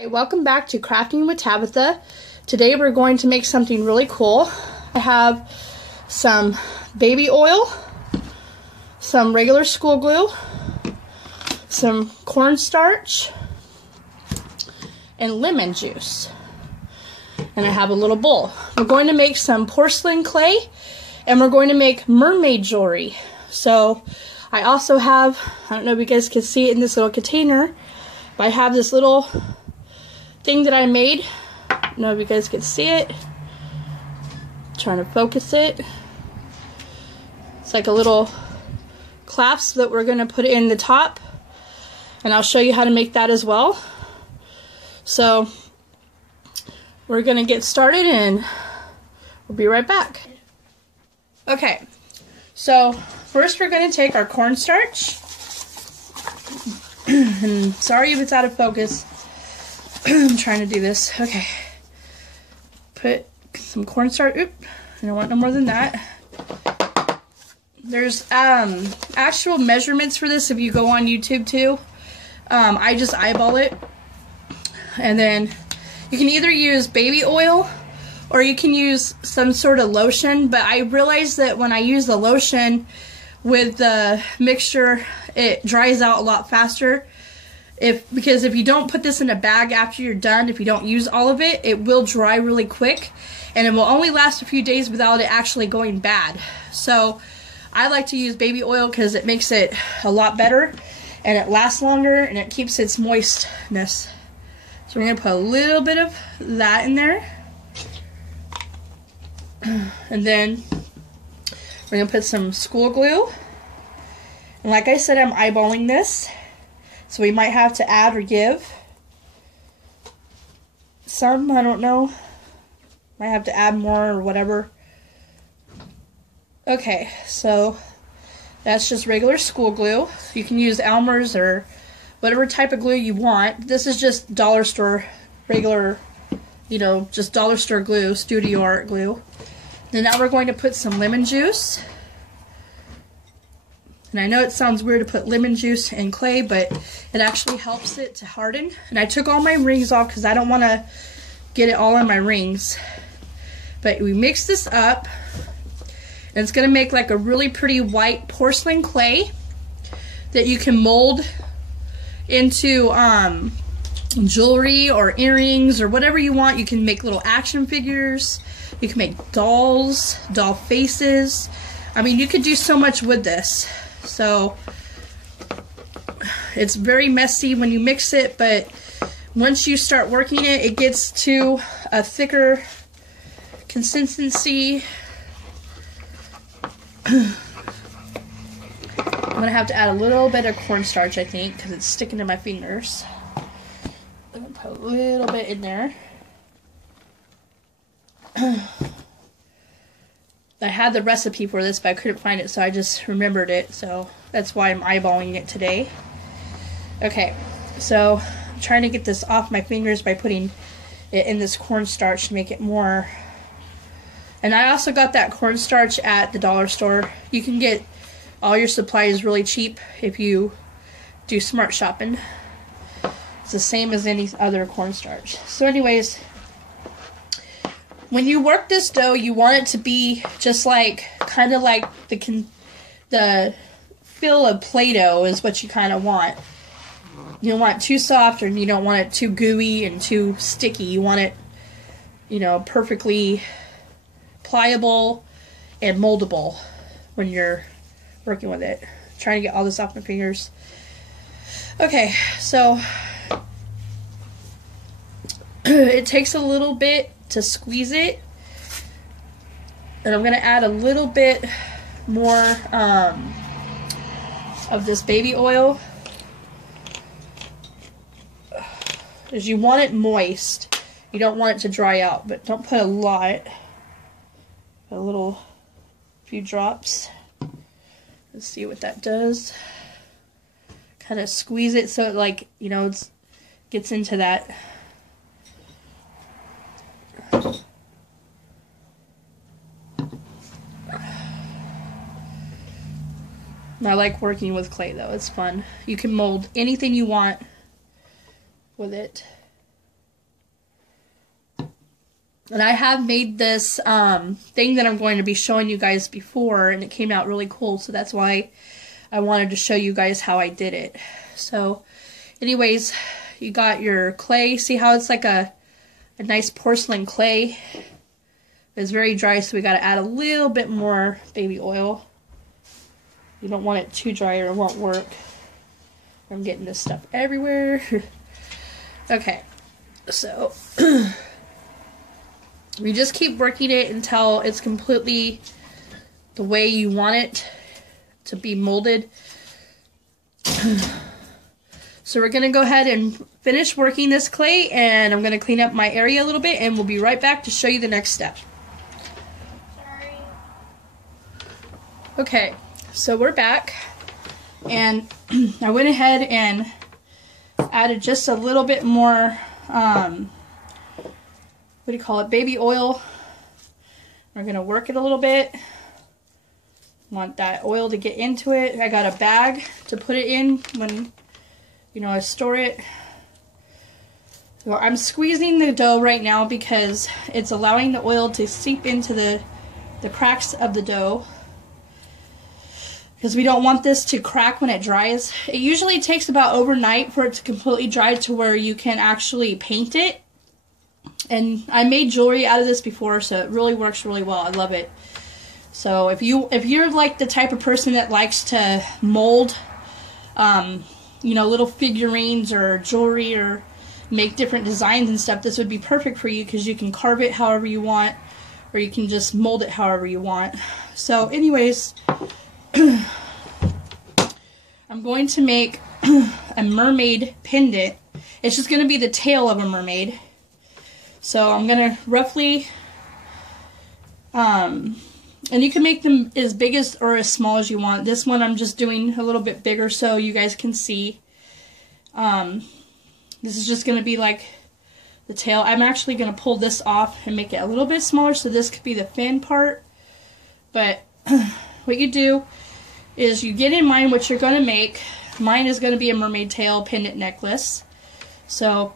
Hey, welcome back to Crafting with Tabitha. Today we're going to make something really cool. I have some baby oil, some regular school glue, some cornstarch, and lemon juice. And I have a little bowl. We're going to make some porcelain clay, and we're going to make mermaid jewelry. So I also have, I don't know if you guys can see it in this little container, but I have this little thing that I made. I don't know if you guys can see it. I'm trying to focus it. It's like a little clasp that we're going to put in the top, and I'll show you how to make that as well. So we're going to get started and we'll be right back. Okay, so first we're going to take our cornstarch. And sorry if it's out of focus. I'm trying to do this. Okay. Put some cornstarch. Oop. I don't want no more than that. There's actual measurements for this if you go on YouTube too. I just eyeball it. And then you can either use baby oil or you can use some sort of lotion. But I realized that when I use the lotion with the mixture, it dries out a lot faster. Because if you don't put this in a bag after you're done, if you don't use all of it, it will dry really quick, and it will only last a few days without it actually going bad. So I like to use baby oil because it makes it a lot better, and it lasts longer, and it keeps its moistness. So we're going to put a little bit of that in there, and then we're going to put some school glue. And like I said, I'm eyeballing this. So we might have to add or give some, I don't know. Might have to add more or whatever. Okay, so that's just regular school glue. You can use Elmer's or whatever type of glue you want. This is just dollar store, regular, you know, just dollar store glue, studio art glue. Then now we're going to put some lemon juice. And I know it sounds weird to put lemon juice in clay, but it actually helps it to harden. And I took all my rings off because I don't want to get it all in my rings. But we mix this up, and it's going to make like a really pretty white porcelain clay that you can mold into jewelry or earrings or whatever you want. You can make little action figures. You can make dolls, doll faces. I mean, you could do so much with this. So it's very messy when you mix it, but once you start working it, it gets to a thicker consistency. I'm gonna have to add a little bit of cornstarch, I think, because it's sticking to my fingers. I'm gonna put a little bit in there. I had the recipe for this, but I couldn't find it, so I just remembered it. So that's why I'm eyeballing it today. Okay, so I'm trying to get this off my fingers by putting it in this cornstarch to make it more. And I also got that cornstarch at the dollar store. You can get all your supplies really cheap if you do smart shopping. It's the same as any other cornstarch. So anyways, when you work this dough, you want it to be just like, kind of like the feel of Play-Doh is what you kind of want. You don't want it too soft, or you don't want it too gooey and too sticky. You want it, you know, perfectly pliable and moldable when you're working with it. I'm trying to get all this off my fingers. Okay, so it takes a little bit to squeeze it, and I'm going to add a little bit more of this baby oil, because you want it moist. You don't want it to dry out, but don't put a lot. A few drops. Let's see what that does. Kind of squeeze it so it, like, you know, it gets into that. I like working with clay though, it's fun. You can mold anything you want with it. And I have made this thing that I'm going to be showing you guys before, and it came out really cool, so that's why I wanted to show you guys how I did it. So anyways, you got your clay. See how it's like a nice porcelain clay? It's very dry, so we got to add a little bit more baby oil. You don't want it too dry or it won't work. I'm getting this stuff everywhere. Okay, so we just keep working it until it's completely the way you want it to be molded. So we're going to go ahead and finish working this clay, and I'm going to clean up my area a little bit, and we'll be right back to show you the next step. Sorry. Okay, so we're back, and I went ahead and added just a little bit more, what do you call it, baby oil. We're going to work it a little bit. Want that oil to get into it. I got a bag to put it in when, you know, I store it. So I'm squeezing the dough right now because it's allowing the oil to seep into the cracks of the dough, because we don't want this to crack when it dries. It usually takes about overnight for it to completely dry to where you can actually paint it. And I made jewelry out of this before, so it really works really well. I love it. So if you're like the type of person that likes to mold, you know, little figurines or jewelry or make different designs and stuff, this would be perfect for you because you can carve it however you want, or you can just mold it however you want. So anyways, I'm going to make a mermaid pendant. It's just going to be the tail of a mermaid. So I'm going to roughly, and you can make them as big as or as small as you want. This one I'm just doing a little bit bigger so you guys can see. This is just going to be like the tail. I'm actually going to pull this off and make it a little bit smaller so this could be the fin part. But what you do is you get in mind what you're going to make. Mine is going to be a mermaid tail pendant necklace. So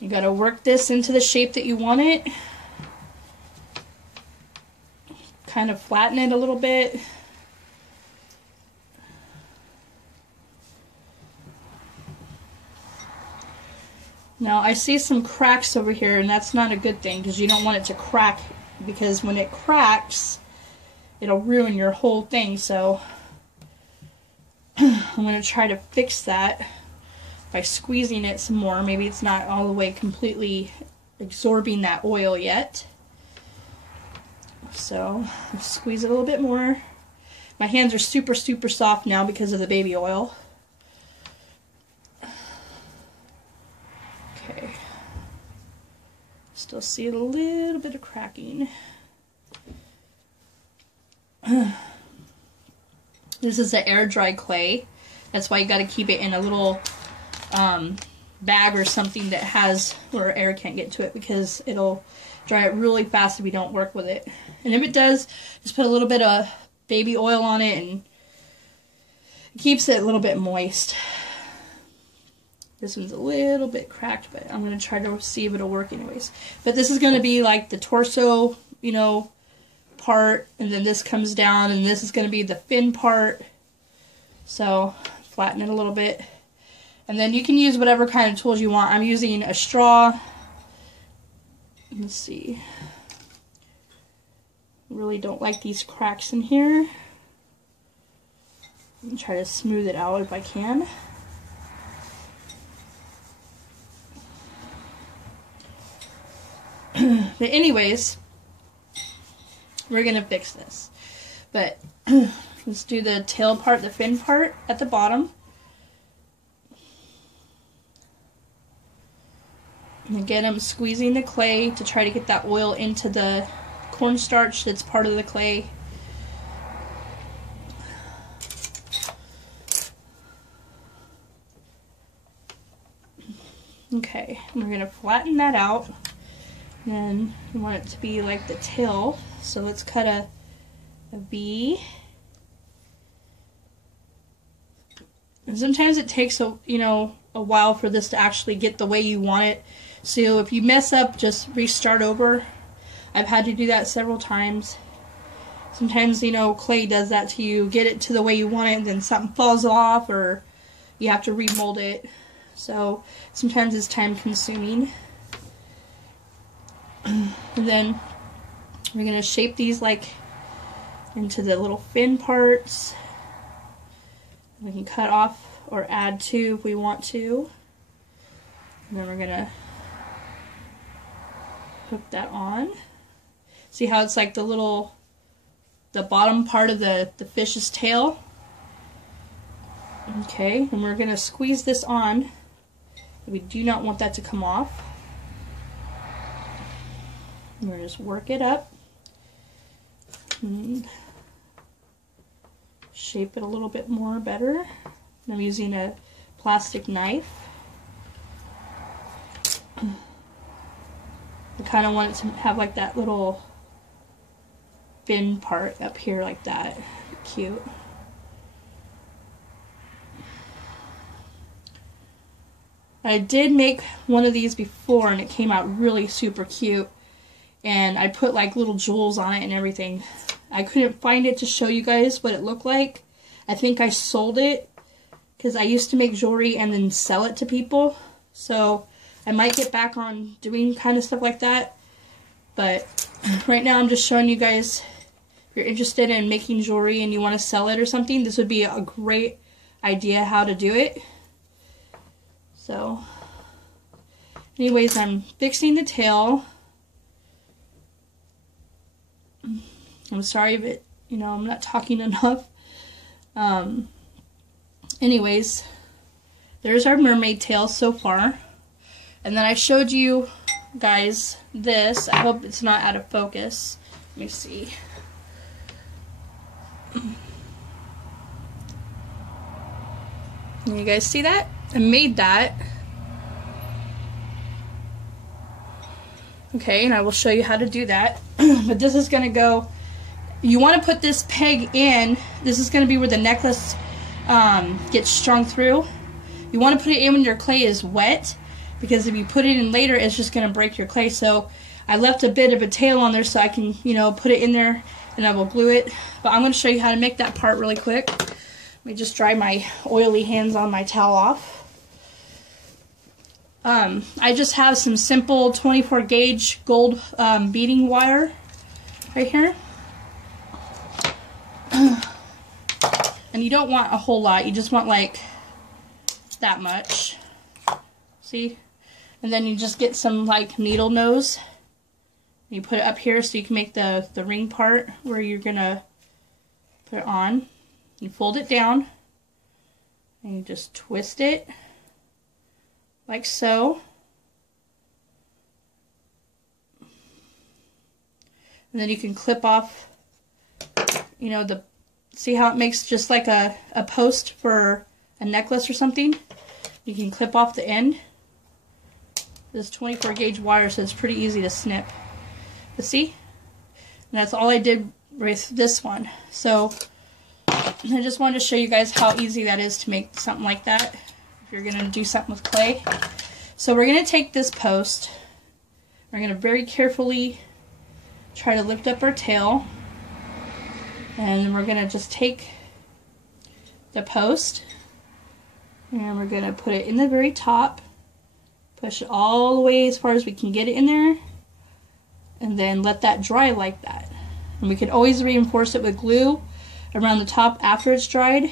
you got to work this into the shape that you want it. Kind of flatten it a little bit. Now I see some cracks over here, and that's not a good thing because you don't want it to crack, because when it cracks it'll ruin your whole thing. So I'm going to try to fix that by squeezing it some more. Maybe it's not all the way completely absorbing that oil yet. So squeeze it a little bit more. My hands are super soft now because of the baby oil. Okay. Still see a little bit of cracking. This is the air dry clay. That's why you got to keep it in a little bag or something that has where air can't get to it, because it'll dry it really fast if you don't work with it. And if it does, just put a little bit of baby oil on it, and it keeps it a little bit moist. This one's a little bit cracked, but I'm going to try to see if it'll work anyways. But this is going to be like the torso, you know, part, and then this comes down, and this is going to be the fin part. So flatten it a little bit. And then you can use whatever kind of tools you want. I'm using a straw. Let's see. Really don't like these cracks in here. I'm try to smooth it out if I can. But anyways, we're gonna fix this. But let's do the tail part, the fin part at the bottom. And again, I'm squeezing the clay to try to get that oil into the cornstarch that's part of the clay. Okay, we're going to flatten that out. And we want it to be like the tail. So let's cut a V. And sometimes it takes a while for this to actually get the way you want it. So if you mess up, just restart over. I've had to do that several times. Sometimes, you know, clay does that to you. Get it to the way you want it, and then something falls off, or you have to remold it. So sometimes it's time consuming. And then we're going to shape these like into the little fin parts. We can cut off or add to if we want to. And then we're going to hook that on. See how it's like the bottom part of the fish's tail? Okay, and we're going to squeeze this on. We do not want that to come off. And we're just work it up. And shape it a little bit more better. I'm using a plastic knife. I kind of want it to have like that little fin part up here like that. Cute. I did make one of these before and it came out really super cute. And I put like little jewels on it and everything. I couldn't find it to show you guys what it looked like. I think I sold it because I used to make jewelry and then sell it to people. So I might get back on doing kind of stuff like that. But right now I'm just showing you guys, if you're interested in making jewelry and you want to sell it or something, this would be a great idea how to do it. So anyways, I'm fixing the tail. I'm sorry, but you know, I'm not talking enough. Anyways, there's our mermaid tail so far. And then I showed you guys this. I hope it's not out of focus. Let me see. Can you guys see that? I made that. Okay, and I will show you how to do that. But this is going to go, you want to put this peg in. This is going to be where the necklace gets strung through. You want to put it in when your clay is wet, because if you put it in later, it's just going to break your clay. So I left a bit of a tail on there so I can, you know, put it in there and I will glue it. But I'm going to show you how to make that part really quick. Let me just dry my oily hands on my towel off. I just have some simple 24 gauge gold beading wire right here. And you don't want a whole lot, you just want like that much. See? And then you just get some like needle nose. You put it up here so you can make the ring part where you're gonna put it on. You fold it down and you just twist it like so. And then you can clip off, you know, see how it makes just like a post for a necklace or something? You can clip off the end. This 24 gauge wire, so it's pretty easy to snip. But see? And that's all I did with this one. So I just wanted to show you guys how easy that is to make something like that if you're going to do something with clay. So we're going to take this post. We're going to very carefully try to lift up our tail. And we're going to just take the post and we're going to put it in the very top. Push it all the way as far as we can get it in there. And then let that dry like that. And we can always reinforce it with glue around the top after it's dried.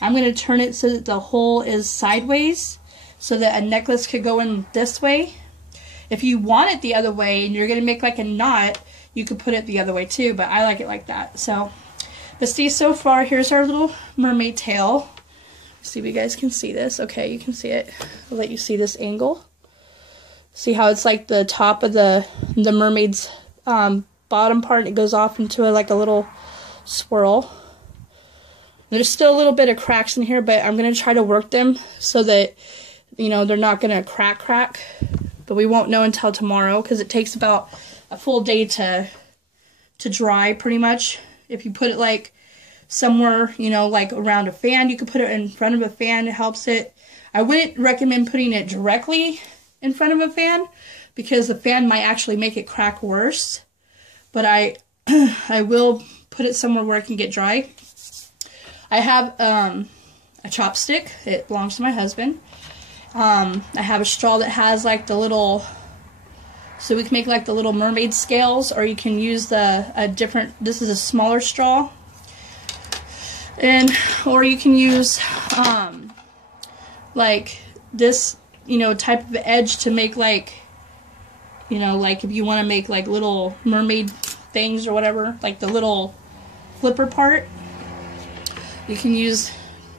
I'm going to turn it so that the hole is sideways so that a necklace could go in this way. If you want it the other way and you're going to make like a knot, you could put it the other way too, but I like it like that. So, but see, so far, here's our little mermaid tail. See if you guys can see this. Okay, you can see it. I'll let you see this angle. See how it's like the top of the mermaid's bottom part, and it goes off into like a little swirl. There's still a little bit of cracks in here, but I'm going to try to work them so that, you know, they're not going to crack. But we won't know until tomorrow because it takes about a full day to dry pretty much. If you put it like somewhere, you know, like around a fan, you could put it in front of a fan, it helps it. I wouldn't recommend putting it directly in front of a fan because the fan might actually make it crack worse. But I will put it somewhere where it can get dry. I have a chopstick. It belongs to my husband. I have a straw that has like the little, so we can make like the little mermaid scales, or you can use this is a smaller straw. Or you can use like this, type of edge to make like, like if you want to make like little mermaid things or whatever, like the little flipper part. You can use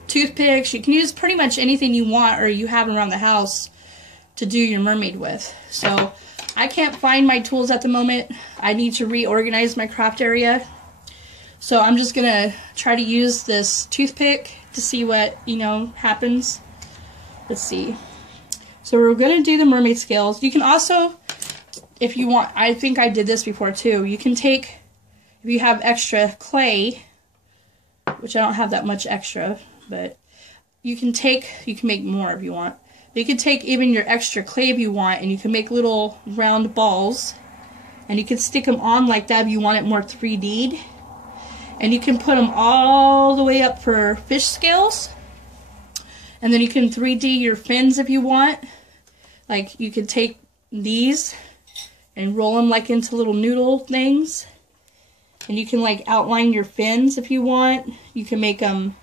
toothpicks. You can use pretty much anything you want or you have around the house to do your mermaid with. So I can't find my tools at the moment. I need to reorganize my craft area. So I'm just gonna try to use this toothpick to see what, happens. Let's see. So we're gonna do the mermaid scales. You can also, if you want, I think I did this before too, you can take, if you have extra clay, which I don't have that much extra, but you can make more if you want. But you can take even your extra clay if you want, and you can make little round balls, and you can stick them on like that if you want it more 3D'd. And you can put them all the way up for fish scales. And then you can 3D your fins if you want. Like you could take these and roll them like into little noodle things. And you can like outline your fins if you want. You can make them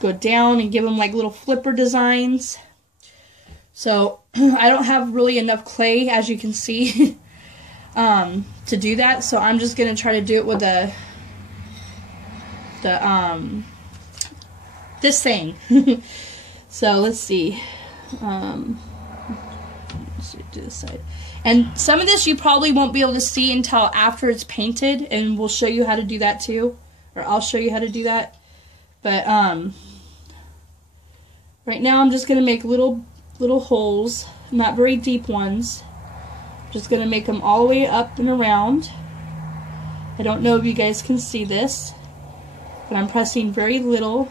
go down and give them like little flipper designs. So I don't have really enough clay, as you can see, to do that. So I'm just going to try to do it with this thing. So let's see. Let's do this side. And some of this you probably won't be able to see until after it's painted, and we'll show you how to do that too, or I'll show you how to do that. But right now I'm just gonna make little holes, not very deep ones. Just gonna make them all the way up and around. I don't know if you guys can see this, but I'm pressing very little,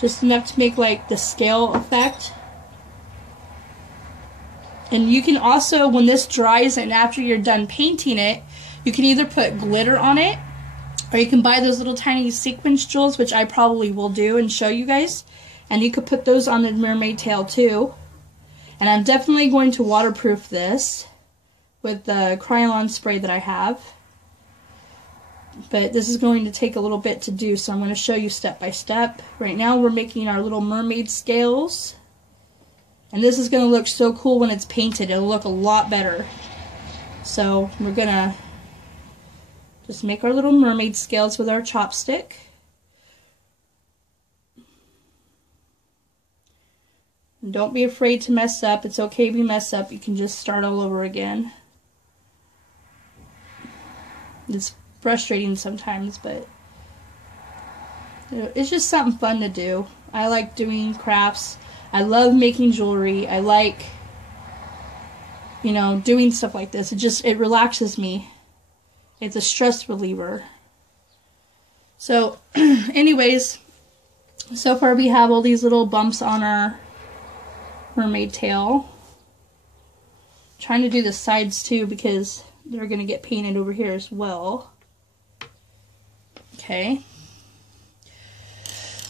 just enough to make like the scale effect. And you can also, when this dries and after you're done painting it, you can either put glitter on it, or you can buy those little tiny sequence jewels, which I probably will do and show you guys. And you could put those on the mermaid tail too. And I'm definitely going to waterproof this with the Krylon spray that I have. But this is going to take a little bit to do, so I'm going to show you step by step. Right now we're making our little mermaid scales. And this is going to look so cool when it's painted. It'll look a lot better. So we're going to just make our little mermaid scales with our chopstick. And don't be afraid to mess up. It's okay if you mess up. You can just start all over again. It's frustrating sometimes, but it's just something fun to do. I like doing crafts. I love making jewelry. I like, doing stuff like this. It relaxes me. It's a stress reliever. So, anyways, so far we have all these little bumps on our mermaid tail. I'm trying to do the sides too because they're going to get painted over here as well. Okay.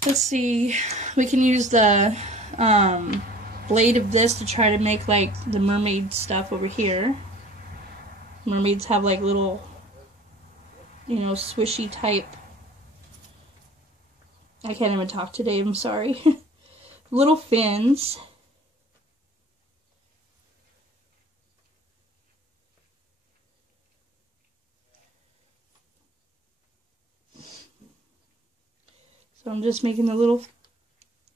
Let's see. We can use the blade of this to try to make like the mermaid stuff over here. Mermaids have like little, swishy type. I can't even talk today, I'm sorry. Little fins. So I'm just making the little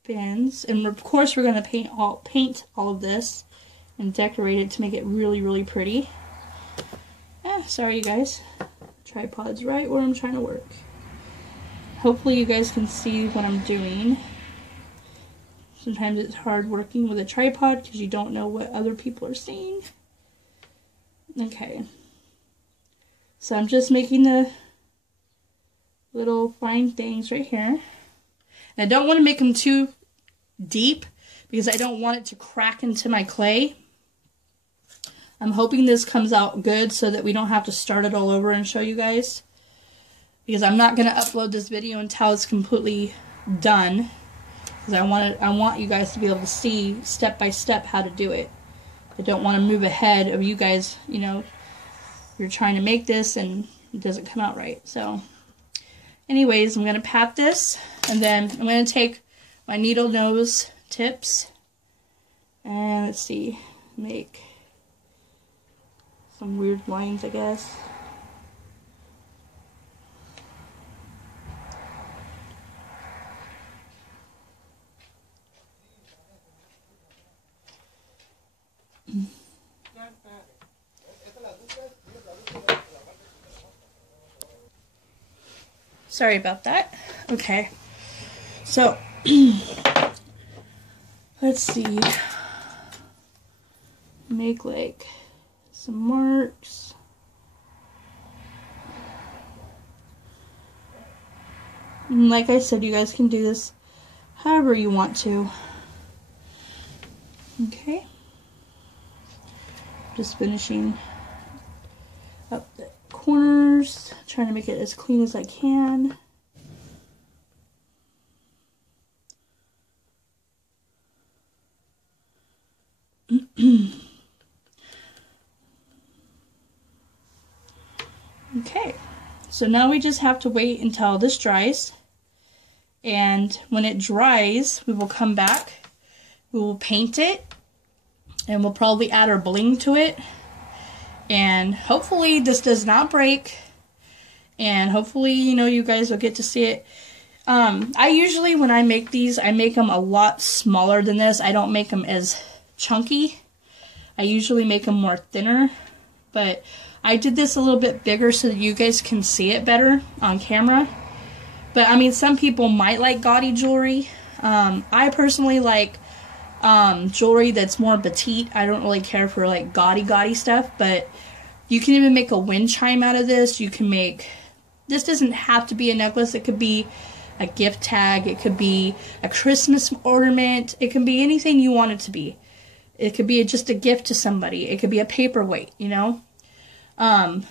fins, and of course we're going to paint all of this and decorate it to make it really, really pretty. Sorry you guys. Tripod's right where I'm trying to work. Hopefully you guys can see what I'm doing. Sometimes it's hard working with a tripod because you don't know what other people are seeing. Okay. So I'm just making the little fine things right here. And I don't want to make them too deep because I don't want it to crack into my clay. I'm hoping this comes out good so that we don't have to start it all over and show you guys. Because I'm not going to upload this video until it's completely done. Because I want you guys to be able to see step by step how to do it. I don't want to move ahead of you guys, you know, you're trying to make this and it doesn't come out right. So, anyways, I'm going to pat this, and then I'm going to take my needle nose tips, and let's see, make some weird lines, I guess. Sorry about that. Okay. So, let's see. Make like some marks. And like I said, you guys can do this however you want to. Okay. Just finishing up the corners, trying to make it as clean as I can. Okay, so now we just have to wait until this dries, and when it dries, we will come back, we will paint it, and we'll probably add our bling to it. And hopefully this does not break. And hopefully, you know, you guys will get to see it. I usually, when I make these, I make them a lot smaller than this. I don't make them as chunky. I usually make them more thinner. But I did this a little bit bigger so that you guys can see it better on camera. But, I mean, some people might like gaudy jewelry. I personally like jewelry that's more petite. I don't really care for like gaudy stuff, but you can even make a wind chime out of this. You can make, this doesn't have to be a necklace. It could be a gift tag. It could be a Christmas ornament. It can be anything you want it to be. It could be just a gift to somebody. It could be a paperweight, you know.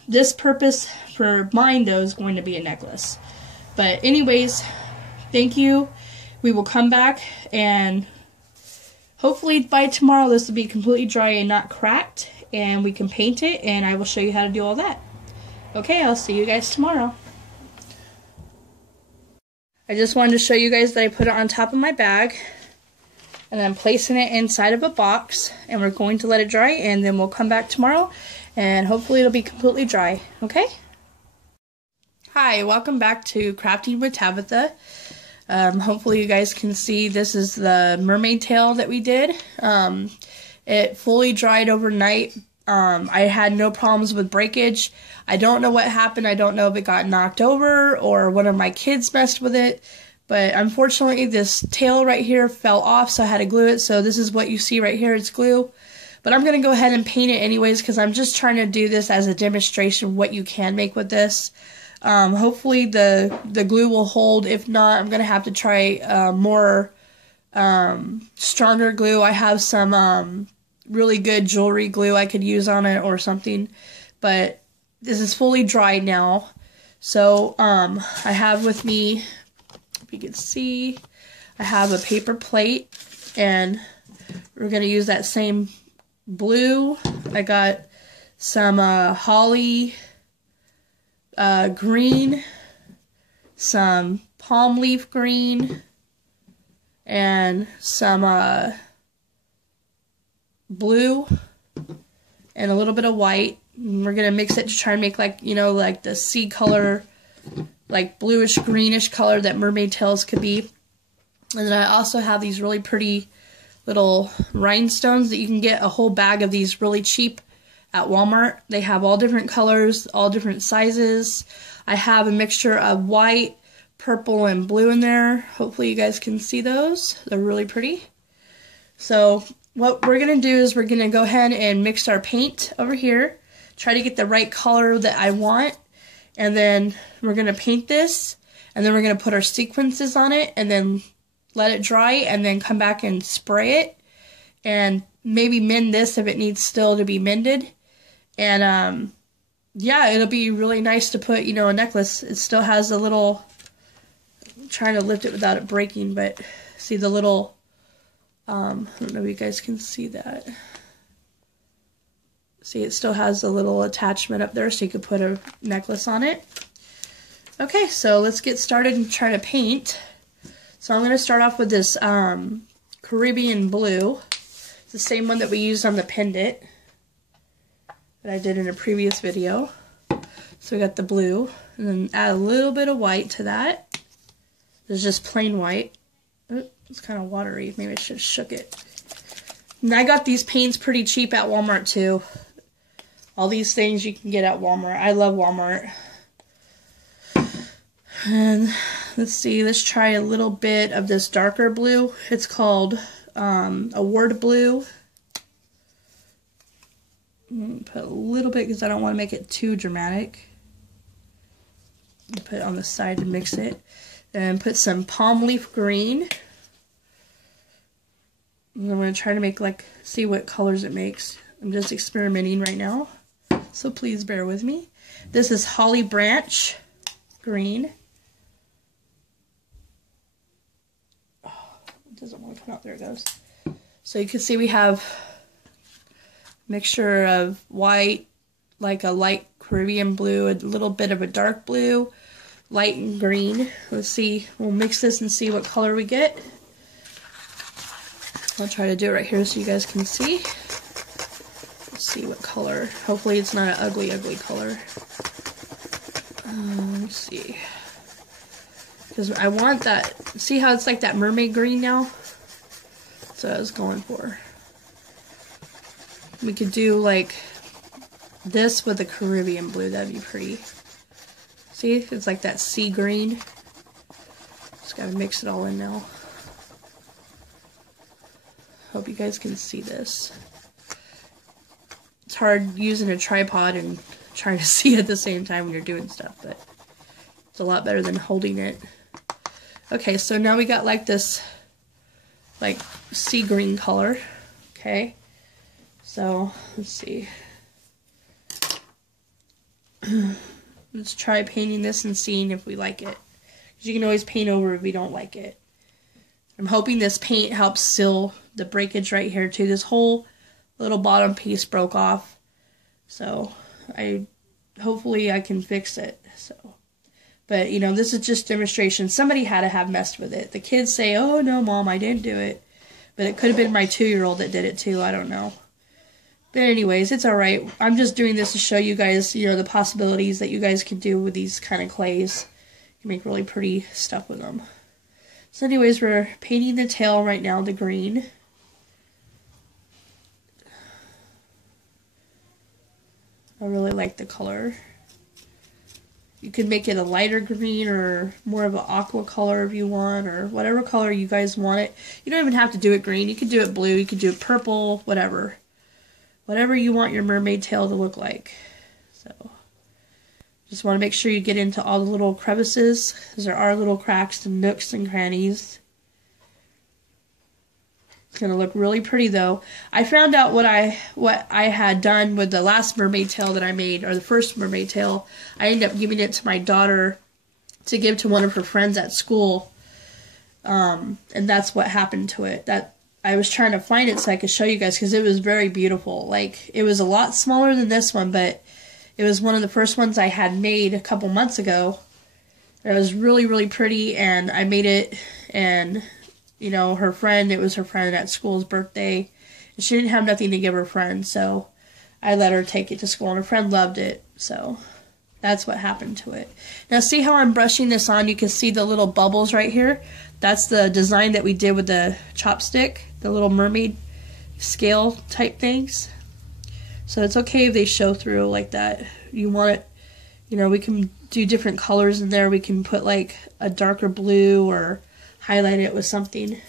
This purpose for mine though is going to be a necklace. But anyways, thank you. We will come back, and hopefully by tomorrow this will be completely dry and not cracked, and we can paint it, and I will show you how to do all that. Okay, I'll see you guys tomorrow. I just wanted to show you guys that I put it on top of my bag, and I'm placing it inside of a box, and we're going to let it dry, and then we'll come back tomorrow, and hopefully it'll be completely dry. Okay? Hi, welcome back to Crafting with Tabitha. Hopefully you guys can see this is the mermaid tail that we did. It fully dried overnight. I had no problems with breakage. I don't know what happened. I don't know if it got knocked over or one of my kids messed with it. But unfortunately this tail right here fell off, so I had to glue it. So this is what you see right here. It's glue. But I'm going to go ahead and paint it anyways because I'm just trying to do this as a demonstration of what you can make with this. Hopefully the glue will hold. If not, I'm going to have to try more stronger glue. I have some really good jewelry glue I could use on it or something. But this is fully dried now. So I have with me, if you can see, I have a paper plate, and we're going to use that same blue. I got some holly green, some palm leaf green, and some blue, and a little bit of white. And we're gonna mix it to try and make, like, you know, like the sea color, like bluish greenish color that mermaid tails could be. And then I also have these really pretty little rhinestones that you can get a whole bag of these really cheap at Walmart. They have all different colors, all different sizes. I have a mixture of white, purple, and blue in there. Hopefully you guys can see those. They're really pretty. So what we're going to do is we're going to go ahead and mix our paint over here. Try to get the right color that I want. And then we're going to paint this. And then we're going to put our sequences on it. And then let it dry. And then come back and spray it. And maybe mend this if it needs still to be mended. And yeah, it'll be really nice to put, you know, a necklace. It still has a little, I'm trying to lift it without it breaking, but see the little, I don't know if you guys can see that. See, it still has a little attachment up there so you could put a necklace on it. Okay, so let's get started and try to paint. So I'm going to start off with this Caribbean blue. It's the same one that we used on the pendant that I did in a previous video. So we got the blue, and then add a little bit of white to that. It's just plain white. Oops, it's kind of watery. Maybe I should have shook it. And I got these paints pretty cheap at Walmart too. All these things you can get at Walmart. I love Walmart. And let's see, let's try a little bit of this darker blue. It's called a word blue. Put a little bit because I don't want to make it too dramatic. Put it on the side to mix it. And put some palm leaf green. And I'm going to try to make see what colors it makes. I'm just experimenting right now, so please bear with me. This is holly branch green. Oh, it doesn't want to come out. There it goes. So you can see we have a mixture of white, like a light Caribbean blue, a little bit of a dark blue, light and green. Let's see, we'll mix this and see what color we get. I'll try to do it right here so you guys can see. Let's see what color. Hopefully it's not an ugly, ugly color. Let's see. Because I want that, see how it's like that mermaid green now? That's what I was going for. We could do like this with a Caribbean blue. That'd be pretty. See, it's like that sea green. Just gotta mix it all in now. Hope you guys can see this. It's hard using a tripod and trying to see at the same time when you're doing stuff, but it's a lot better than holding it. Okay, so now we got like this like sea green color. Okay, so let's see. Let's try painting this and seeing if we like it. You can always paint over if we don't like it. I'm hoping this paint helps seal the breakage right here too. This whole little bottom piece broke off, so hopefully I can fix it. So, but you know, this is just demonstration. Somebody had to have messed with it. The kids say, "Oh no, Mom, I didn't do it," but it could have been my 2-year-old that did it too. I don't know. But anyways, it's alright. I'm just doing this to show you guys, you know, the possibilities that you guys can do with these kind of clays. You can make really pretty stuff with them. So anyways, we're painting the tail right now, the green. I really like the color. You can make it a lighter green or more of an aqua color if you want, or whatever color you guys want it. You don't even have to do it green. You can do it blue, you can do it purple, whatever. Whatever you want your mermaid tail to look like. So, just want to make sure you get into all the little crevices, because there are little cracks and nooks and crannies. It's going to look really pretty though. I found out what I had done with the last mermaid tail that I made, or the first mermaid tail. I ended up giving it to my daughter to give to one of her friends at school. And that's what happened to it. That I was trying to find it so I could show you guys, because it was very beautiful. Like, it was a lot smaller than this one, but it was one of the first ones I had made a couple months ago. It was really, really pretty, and I made it, and, you know, it was her friend at school's birthday, and she didn't have nothing to give her friend, so I let her take it to school, and her friend loved it, so that's what happened to it. Now, see how I'm brushing this on? You can see the little bubbles right here. That's the design that we did with the chopstick, the little mermaid scale type things. So it's okay if they show through like that. You want it, you know, we can do different colors in there. We can put like a darker blue or highlight it with something.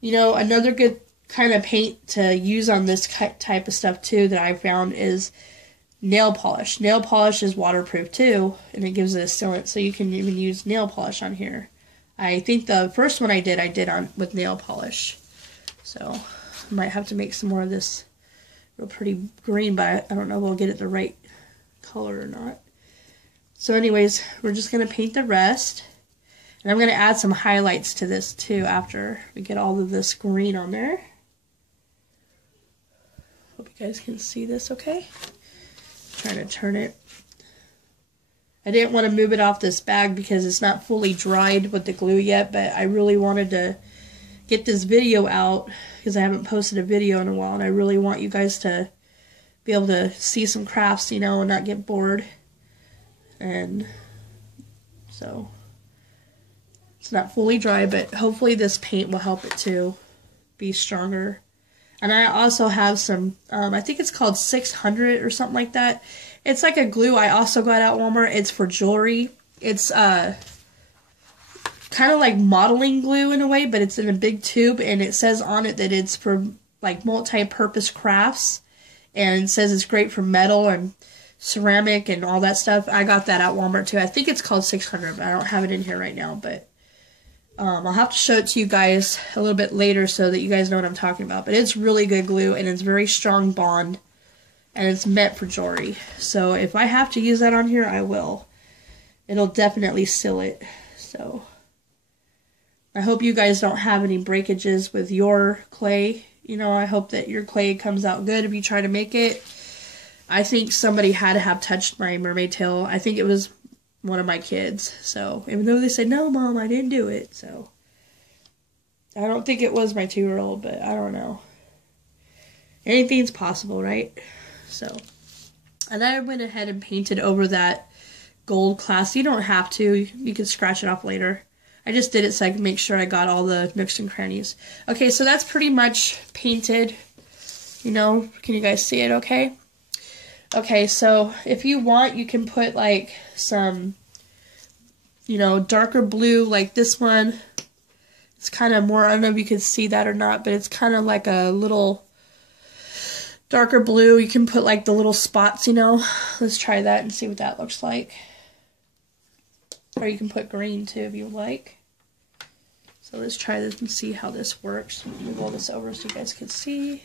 You know, another good kind of paint to use on this type of stuff too that I found is nail polish. Nail polish is waterproof too, and it gives it a sealant, so you can even use nail polish on here. I think the first one I did on with nail polish. So I might have to make some more of this real pretty green, but I don't know if we'll get it the right color or not. So anyways, we're just going to paint the rest. And I'm going to add some highlights to this too after we get all of this green on there. Hope you guys can see this okay. Trying to turn it. I didn't want to move it off this bag because it's not fully dried with the glue yet, but I really wanted to get this video out because I haven't posted a video in a while, and I really want you guys to be able to see some crafts, you know, and not get bored. And so it's not fully dry, but hopefully this paint will help it to be stronger. And I also have some, I think it's called 600 or something like that. It's like a glue I also got at Walmart. It's for jewelry. It's kind of like modeling glue in a way, but it's in a big tube, and it says on it that it's for like multi-purpose crafts, and it says it's great for metal and ceramic and all that stuff. I got that at Walmart too. I think it's called 600, but I don't have it in here right now, but I'll have to show it to you guys a little bit later so that you guys know what I'm talking about. But it's really good glue, and it's very strong bond, and it's meant for jewelry. So if I have to use that on here, I will. It'll definitely seal it. So I hope you guys don't have any breakages with your clay. You know, I hope that your clay comes out good if you try to make it. I think somebody had to have touched my mermaid tail. I think it was one of my kids. So even though they said, no, Mom, I didn't do it. So I don't think it was my 2-year-old, but I don't know. Anything's possible, right? So, and I went ahead and painted over that gold class. You don't have to. You can scratch it off later. I just did it so I could make sure I got all the nooks and crannies. Okay, so that's pretty much painted. You know, can you guys see it okay? Okay, so if you want, you can put like some, you know, darker blue like this one. It's kind of more, I don't know if you can see that or not, but it's kind of like a little darker blue. You can put like the little spots, you know. Let's try that and see what that looks like. Or you can put green too if you like. So let's try this and see how this works. Move all this over so you guys can see.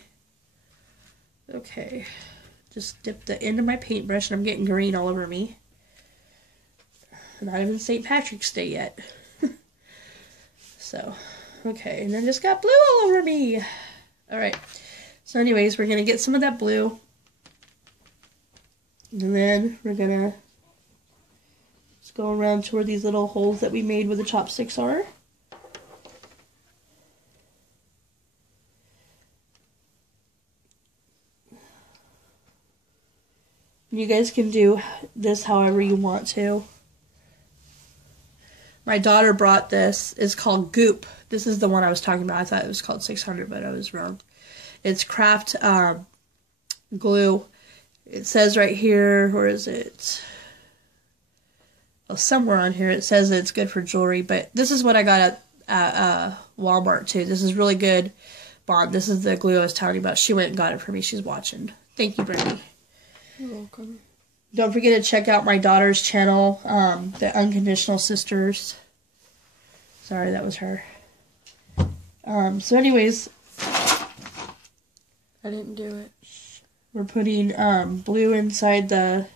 Okay. Just dip the end of my paintbrush, and I'm getting green all over me. Not even St. Patrick's Day yet. So, okay, and then just got blue all over me. Alright, so anyways, we're going to get some of that blue. And then we're going to just go around to where these little holes that we made with the chopsticks are. You guys can do this however you want to. My daughter brought this. It's called Goop. This is the one I was talking about. I thought it was called 600, but I was wrong. It's craft glue. It says right here, where is it? Well, somewhere on here it says that it's good for jewelry, but this is what I got at Walmart too. This is really good bond. This is the glue I was telling you about. She went and got it for me. She's watching. Thank you, Brittany. You're welcome. Don't forget to check out my daughter's channel, the Unconditional Sisters. Sorry, that was her. So anyways, I didn't do it. we're putting blue inside the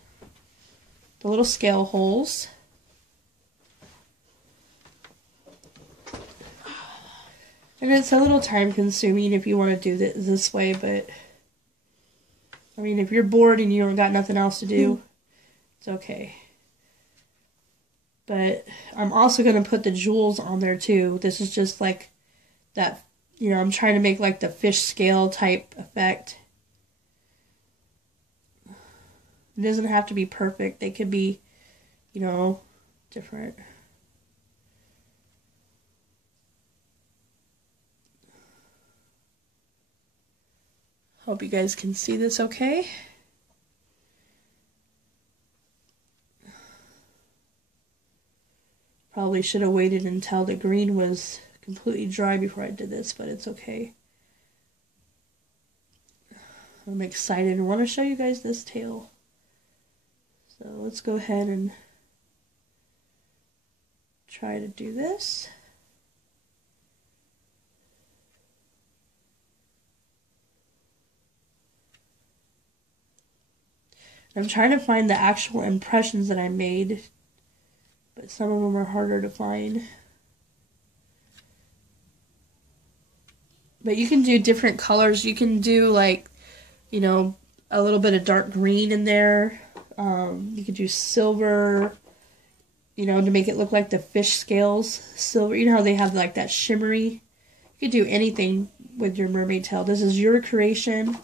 little scale holes. And it's a little time consuming if you want to do it this way, but I mean, if you're bored and you don't got nothing else to do, it's okay. But I'm also going to put the jewels on there too. This is just like that, you know, I'm trying to make like the fish scale type effect. It doesn't have to be perfect. They could be, you know, different. Hope you guys can see this okay. Probably should have waited until the green was completely dry before I did this, but it's okay. I'm excited and want to show you guys this tail. So let's go ahead and try to do this. I'm trying to find the actual impressions that I made, but some of them are harder to find. But you can do different colors. You can do like, you know, a little bit of dark green in there. You could do silver, you know, to make it look like the fish scales. Silver, you know how they have like that shimmery? You could do anything with your mermaid tail. This is your creation.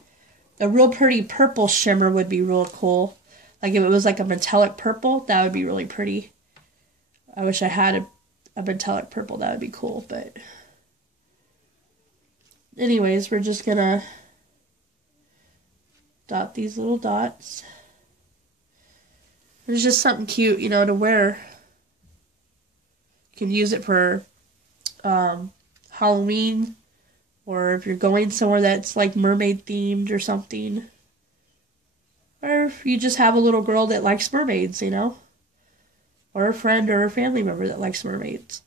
A real pretty purple shimmer would be real cool. Like if it was like a metallic purple, that would be really pretty. I wish I had a metallic purple. That would be cool, but... Anyways, we're just gonna dot these little dots. It's just something cute, you know, to wear. You can use it for Halloween, or if you're going somewhere that's like mermaid themed or something. Or if you just have a little girl that likes mermaids, you know. Or a friend or a family member that likes mermaids.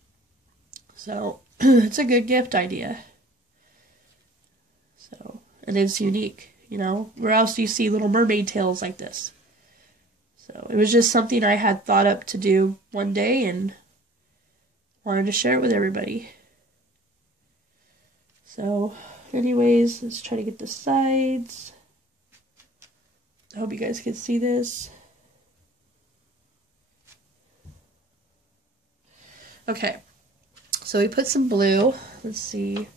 So, it's a good gift idea. So, and it's unique, you know. Where else do you see little mermaid tails like this? So, it was just something I had thought up to do one day and wanted to share it with everybody. So, anyways, let's try to get the sides. I hope you guys can see this. Okay, so we put some blue. Let's see.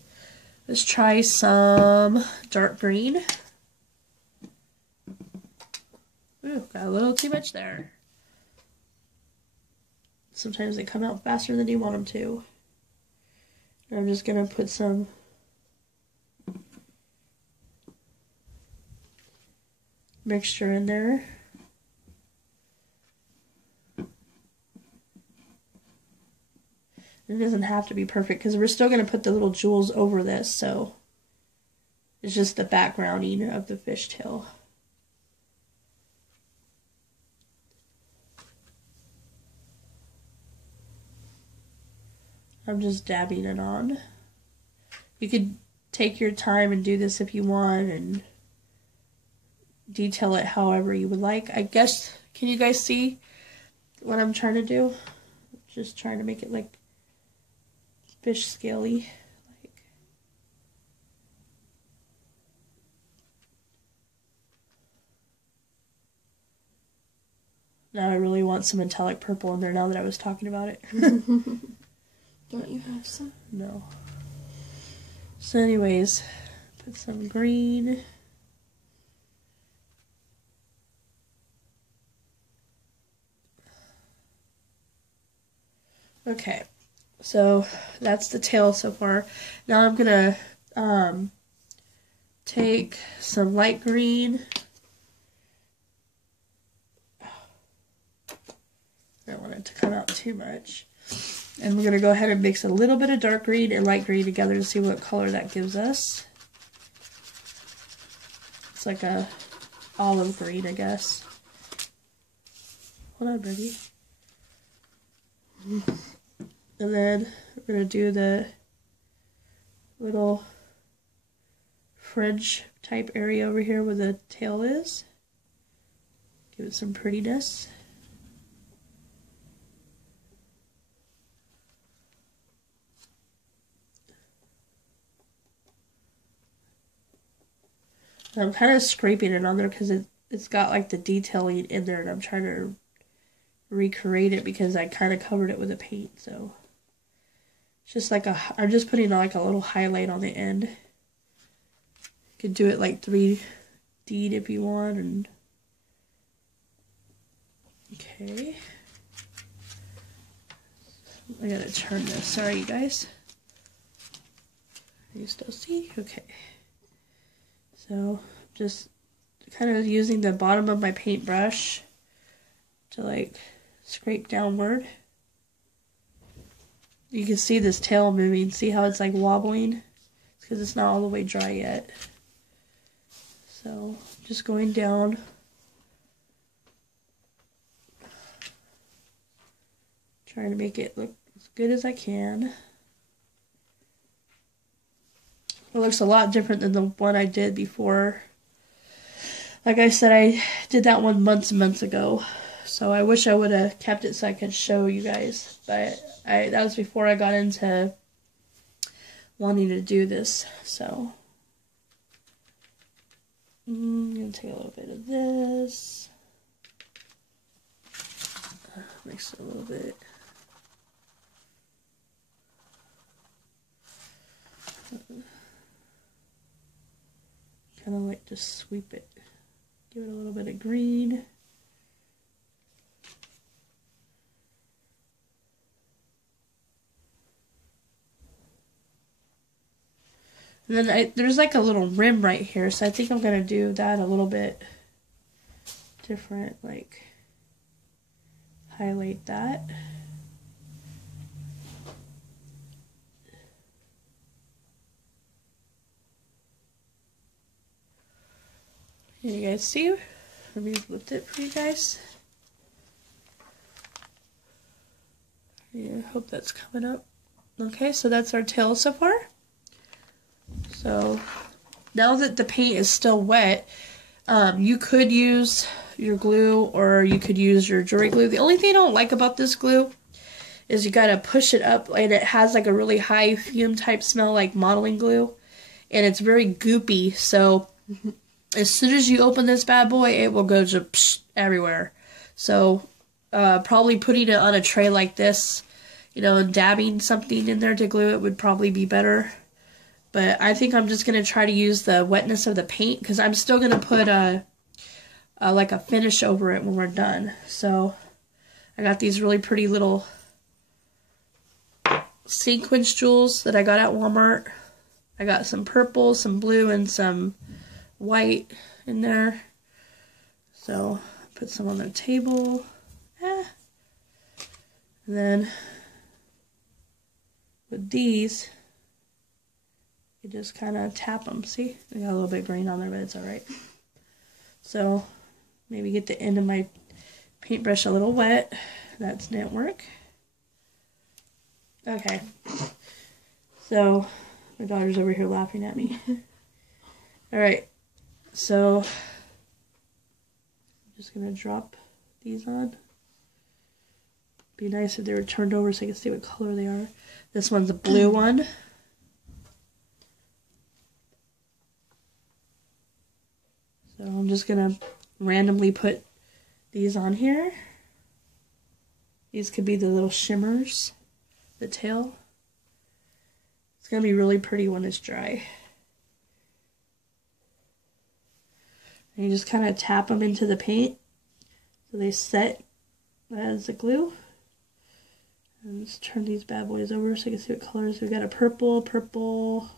Let's try some dark green. Ooh, got a little too much there. Sometimes they come out faster than you want them to. And I'm just going to put some mixture in there. It doesn't have to be perfect because we're still going to put the little jewels over this, so it's just the backgrounding of the fishtail. I'm just dabbing it on. You could take your time and do this if you want and detail it however you would like. I guess, can you guys see what I'm trying to do? Just trying to make it like fish scaly. Now I really want some metallic purple in there now that I was talking about it. Don't you have some? No. So anyways, put some green. Okay, so that's the tail so far. Now I'm gonna take some light green. I don't want it to come out too much. And we're going to go ahead and mix a little bit of dark green and light green together to see what color that gives us. It's like a olive green, I guess. Hold on, baby. And then we're going to do the little fringe type area over here where the tail is. Give it some prettiness. And I'm kind of scraping it on there because it's got like the detailing in there, and I'm trying to recreate it because I kind of covered it with a paint. So it's just like I'm just putting like a little highlight on the end. You could do it like 3D if you want. And okay, I gotta turn this. Sorry, you guys. Can you still see? Okay. So, just kind of using the bottom of my paintbrush to like scrape downward. You can see this tail moving. See how it's like wobbling? It's because it's not all the way dry yet. So, just going down. Trying to make it look as good as I can. It looks a lot different than the one I did before. Like I said, I did that one months and months ago. So I wish I would have kept it so I could show you guys. But that was before I got into wanting to do this. So I'm going to take a little bit of this. Mix it a little bit. Kind of like just sweep it. Give it a little bit of green. And then there's like a little rim right here, so I think I'm going to do that a little bit different, like highlight that. Can you guys see? Let me lift it for you guys. Yeah, I hope that's coming up. Okay, so that's our tail so far. So now that the paint is still wet, you could use your glue or you could use your jewelry glue. The only thing I don't like about this glue is you gotta push it up, and it has like a really high fume type smell like modeling glue, and it's very goopy. So as soon as you open this bad boy, it will go just everywhere. So probably putting it on a tray like this, you know, and dabbing something in there to glue it would probably be better. But I think I'm just going to try to use the wetness of the paint, because I'm still going to put like a finish over it when we're done. So I got these really pretty little sequence jewels that I got at Walmart. I got some purple, some blue, and some white in there. So put some on the table. And then with these, you just kind of tap them. See? I got a little bit green on there, but it's alright. So maybe get the end of my paintbrush a little wet. That didn't work. Okay. So my daughter's over here laughing at me. Alright. So I'm just going to drop these on. Be nice if they were turned over so I can see what color they are. This one's a blue one. So I'm just going to randomly put these on here. These could be the little shimmers, the tail. It's going to be really pretty when it's dry. And you just kind of tap them into the paint so they set as the glue. And let's turn these bad boys over so you can see what colors. We've got a purple, purple,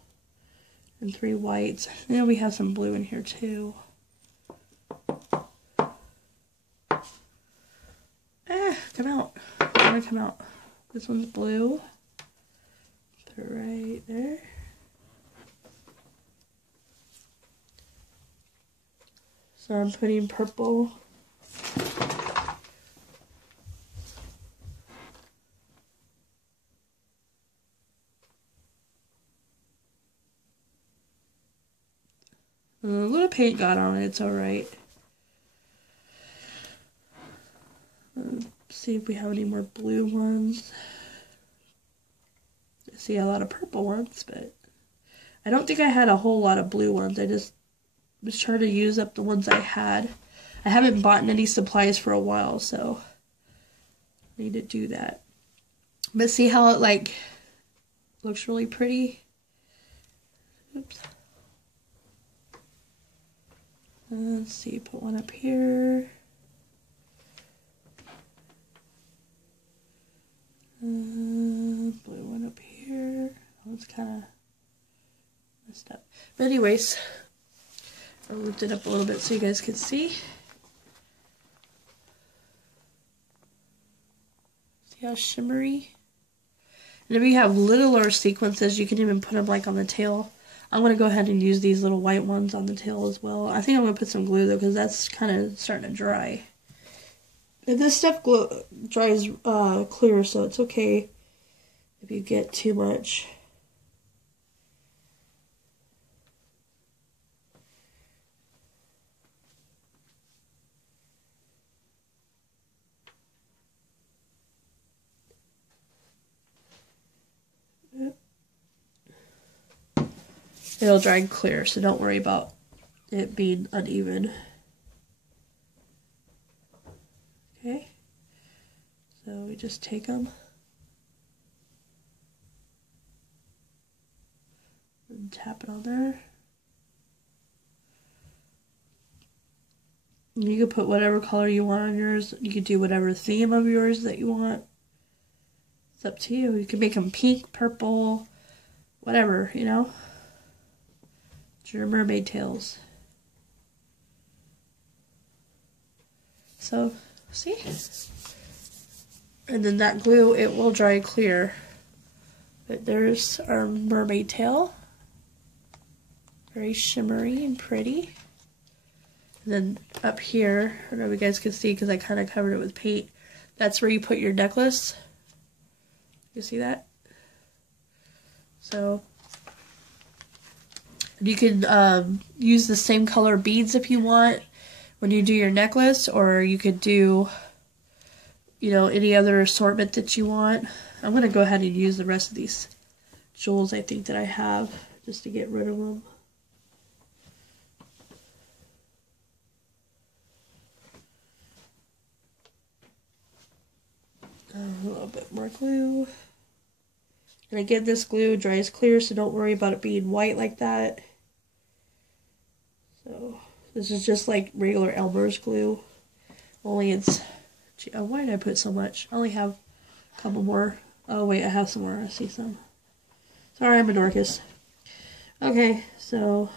and 3 whites. And we have some blue in here too. Come out. Come out. This one's blue. Put it right there. So I'm putting purple. A little paint got on it, it's alright. See if we have any more blue ones. I see a lot of purple ones, but I don't think I had a whole lot of blue ones. I just was trying to use up the ones I had. I haven't bought any supplies for a while, so I need to do that. But see how it like looks really pretty? Oops. Let's see, put one up here. Blue one up here. Oh, it's kind of messed up. But anyways, I looped it up a little bit so you guys could see. See how shimmery? And if you have littler sequences, you can even put them like on the tail. I'm going to go ahead and use these little white ones on the tail as well. I think I'm going to put some glue though, because that's kind of starting to dry. And this stuff dries clear, so it's okay if you get too much. it'll dry clear, so don't worry about it being uneven. Okay, so we just take them and tap it on there. You can put whatever color you want on yours. You can do whatever theme of yours that you want. It's up to you. You can make them pink, purple, whatever, you know. It's your mermaid tails. So, see? And then that glue, it will dry clear. But there's our mermaid tail. Very shimmery and pretty. And then up here, I don't know if you guys can see because I kind of covered it with paint. That's where you put your necklace. You see that? So, you can use the same color beads if you want when you do your necklace, or you could do, you know, any other assortment that you want. I'm going to go ahead and use the rest of these jewels I think that I have just to get rid of them. A little bit more glue. And again, this glue dries clear, so don't worry about it being white like that. So, this is just like regular Elmer's glue. Only it's... Oh, why did I put so much? I only have a couple more. Oh, wait, I have some more. I see some. Sorry, I'm a Dorcas. Okay, so...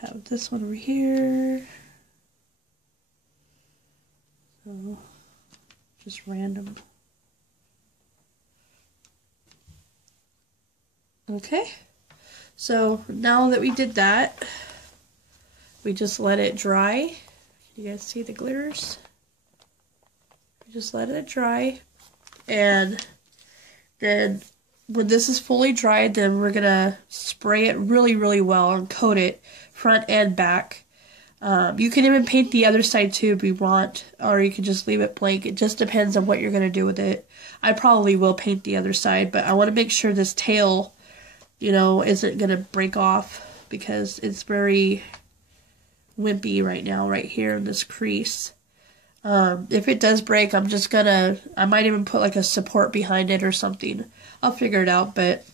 have this one over here. So... just random. Okay, so now that we did that, we just let it dry. You guys see the glitters? We just let it dry, and then when this is fully dried, then we're gonna spray it really, really well and coat it front and back. You can even paint the other side too if you want, or you can just leave it blank. It just depends on what you're going to do with it. I probably will paint the other side, but I want to make sure this tail, you know, isn't going to break off because it's very wimpy right now, right here in this crease. If it does break, I might even put like a support behind it or something. I'll figure it out, but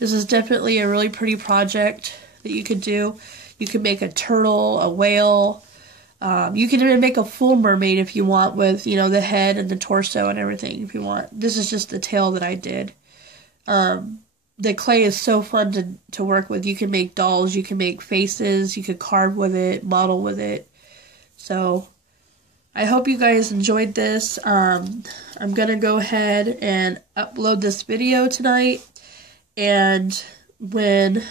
this is definitely a really pretty project that you could do. You could make a turtle, a whale. You can even make a full mermaid if you want with, you know, the head and the torso and everything if you want. This is just the tail that I did. The clay is so fun to work with. You can make dolls, you can make faces, you could carve with it, model with it. So, I hope you guys enjoyed this. I'm going to go ahead and upload this video tonight. And when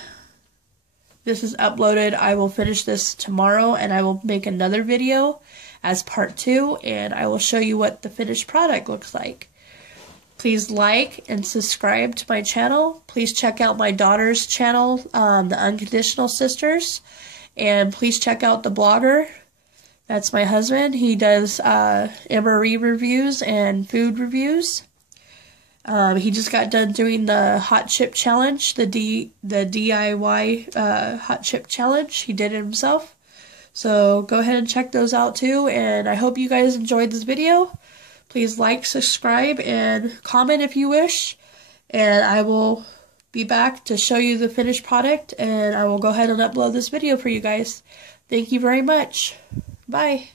this is uploaded, I will finish this tomorrow and I will make another video as part 2 and I will show you what the finished product looks like. Please like and subscribe to my channel. Please check out my daughter's channel, the Unconditional Sisters, and please check out the blogger. That's my husband. He does MRE reviews and food reviews. He just got done doing the hot chip challenge, the DIY hot chip challenge. He did it himself. So go ahead and check those out too. And I hope you guys enjoyed this video. Please like, subscribe, and comment if you wish. And I will be back to show you the finished product. And I will go ahead and upload this video for you guys. Thank you very much. Bye.